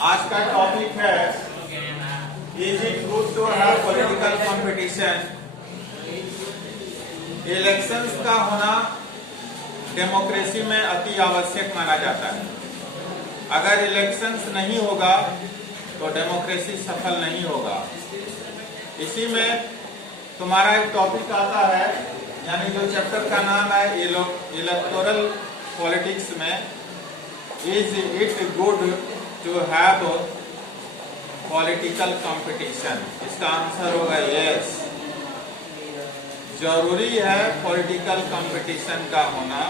आज का टॉपिक है is it good to have political competition. Elections का होना डेमोक्रेसी में अति आवश्यक माना जाता है। अगर इलेक्शंस नहीं होगा तो डेमोक्रेसी सफल नहीं होगा। इसी में तुम्हारा एक टॉपिक आता है, यानी जो चैप्टर का नाम है इलेक्टोरल पॉलिटिक्स में, is it good to have political competition. इसका आंसर होगा यस। जरूरी है पॉलिटिकल कंपटीशन का होना।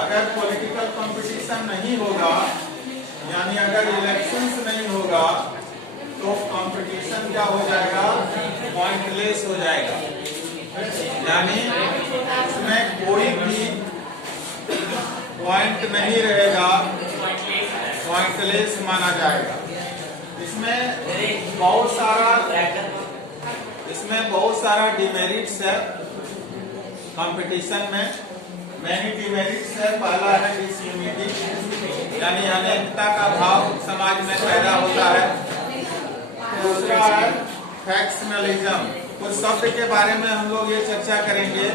अगर पॉलिटिकल कंपटीशन नहीं होगा, यानी अगर इलेक्शंस नहीं होगा, तो कंपटीशन क्या हो जाएगा? पॉइंटलेस हो जाएगा। यानी इसमें कोई भी पॉइंट नहीं रहेगा, पॉइंटलेस माना जाएगा। इसमें बहुत सारा डिमेरिट्स है कंपटीशन में। मैनी डिमेरिट्स है। पहला है डिसयूनिटी, यानी अनेकता का भाव समाज में पैदा होता है। दूसरा है फैक्शनलिज्म। कुछ शब्द के बारे में हम लोग ये चर्चा करेंगे।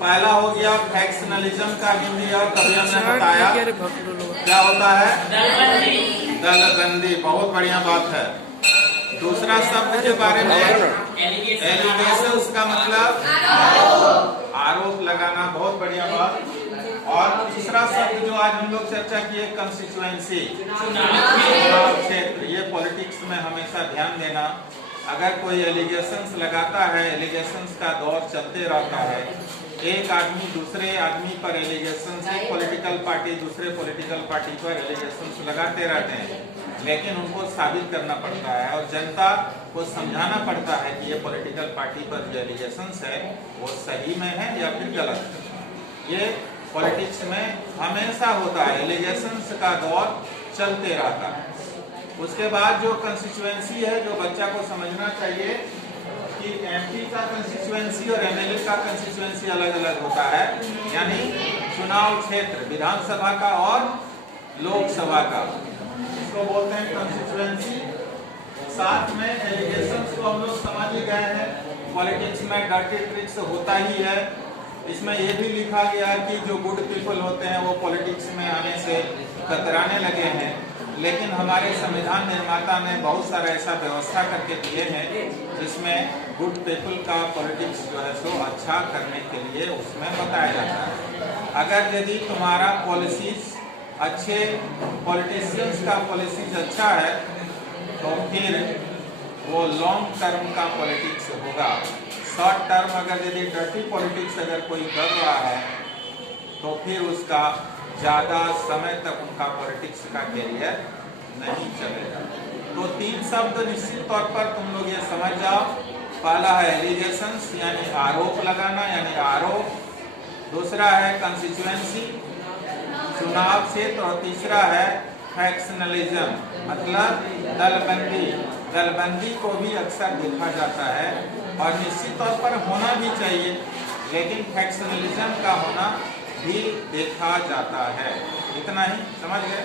पहला हो गया फैक्शनलिज्म का हिंदी, और कभी हमने बताया क्या होता है? दलबंदी। बहुत बढ़िया बात है। दूसरा शब्द के बारे में एलिगेशंस का मतलब आरोप लगाना। बहुत बढ़िया बात। और तीसरा शब्द जो आज हम लोग चर्चा किए, कंस्टिट्यूएंसी, चुनाव क्षेत्र। ये पॉलिटिक्स में हमेशा ध्यान देना। अगर कोई एलिगेशंस लगाता है, एलिगेशंस का दौर चलते रहता है। एक आदमी दूसरे आदमी पर एलिगेशंस, एक पॉलिटिकल पार्टी दूसरे पॉलिटिकल पार्टी पर एलिगेशंस लगाते रहते हैं, लेकिन उनको साबित करना पड़ता है और जनता को समझाना पड़ता है कि ये पॉलिटिकल पार्टी पर जो एलिगेशंस है वो सही में है या फिर गलत है। ये पॉलिटिक्स में हमेशा होता है। एलिगेशंस का दौर चलते रहता है। उसके बाद जो कंस्टिट्यूएंसी है, जो बच्चा को समझना चाहिए कि एमपी का कंस्टिट्यूएंसी और एमएलए का कंस्टिट्यूएंसी अलग अलग होता है। यानी चुनाव क्षेत्र विधानसभा का और लोकसभा का, इसको बोलते हैं कंस्टिट्यूएंसी। साथ में एलिगेशंस को हम लोग समझ ही गए हैं। पॉलिटिक्स में डर्टी ट्रिक्स होता ही है। इसमें यह भी लिखा गया कि जो गुड पीपल होते हैं वो पॉलिटिक्स में आने से कतराने लगे हैं, लेकिन हमारे संविधान निर्माता ने बहुत सारा ऐसा व्यवस्था करके दिए हैं जिसमें गुड पीपल का पॉलिटिक्स जो है सो अच्छा करने के लिए उसमें बताया जाता है। अगर यदि तुम्हारा पॉलिसीज अच्छे, पॉलिटिशियंस का पॉलिसीज अच्छा है, तो फिर वो लॉन्ग टर्म का पॉलिटिक्स होगा। शॉर्ट टर्म अगर यदि डर्टी पॉलिटिक्स अगर कोई कर रहा है, तो फिर उसका ज्यादा समय तक उनका पॉलिटिक्स का कैरियर नहीं चलेगा। तो तीन शब्द निश्चित तौर पर तुम लोग ये समझ जाओ। पहला है एलिगेशंस, यानी आरोप लगाना, यानी आरोप। दूसरा है कंस्टिट्यूएंसी, चुनाव क्षेत्र। और तीसरा है फैक्शनलिज्म, मतलब दलबंदी। दलबंदी को भी अक्सर देखा जाता है और निश्चित तौर पर होना भी चाहिए, लेकिन फैक्शनलिज्म का होना भी देखा जाता है। इतना ही समझ गए।